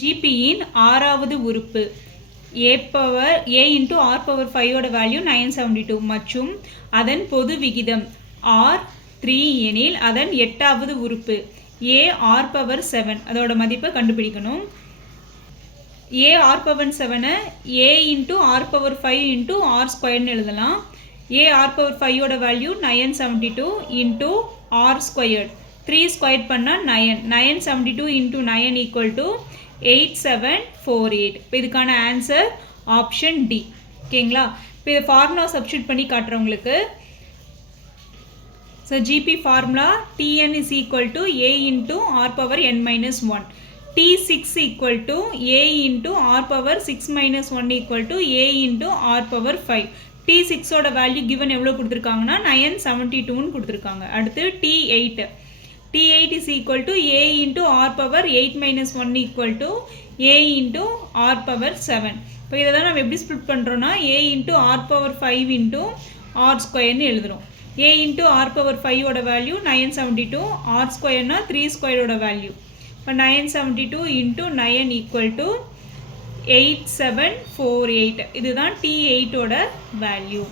ஜிபியின் ஆறாவது உறுப்பு a into r power 5 ஓட வேல்யூ 972 மற்றும் அதன் பொது விகிதம் r3 எனில் அதன் எட்டாவது உறுப்பு a r power 7 அதோட மதிப்பை கண்டுபிடிக்கணும். a r power 7 a into r power 5 into r square எழுதலாம். a r power 5 ஓட value 972 into r squared 3 squared பண்ணா 972 into 9 equal to 8748. இப்போ இதுக்கான ஆன்சர் ஆப்ஷன் டி. ஓகேங்களா? இப்போ இதை ஃபார்முலா சப்ஸ்டியூட் பண்ணி காட்டுறவங்களுக்கு so GP formula tn is equal to a into r power n minus 1. t6 equal to a into r power 6 minus 1 equal to a into r power 5. t6 ஓட value given எவ்வளோ கொடுத்துருக்காங்கன்னா 972ன்னு கொடுத்துருக்காங்க. அடுத்து t8 is equal to a into r power 8 minus 1 equal to a into r power 7. இப்போ இதை தான் நம்ம எப்படி ஸ்ப்ளிட் பண்ணுறோன்னா a into r power 5 into r ஸ்கொயர்னு எழுதுகிறோம். a into r power 5 ஓட வேல்யூ 972, r ஸ்கொயர்னா 3 ஸ்கொயரோட வேல்யூ. இப்போ 972 into 9 equal to 8748. இதுதான் t8 ஓட வேல்யூ.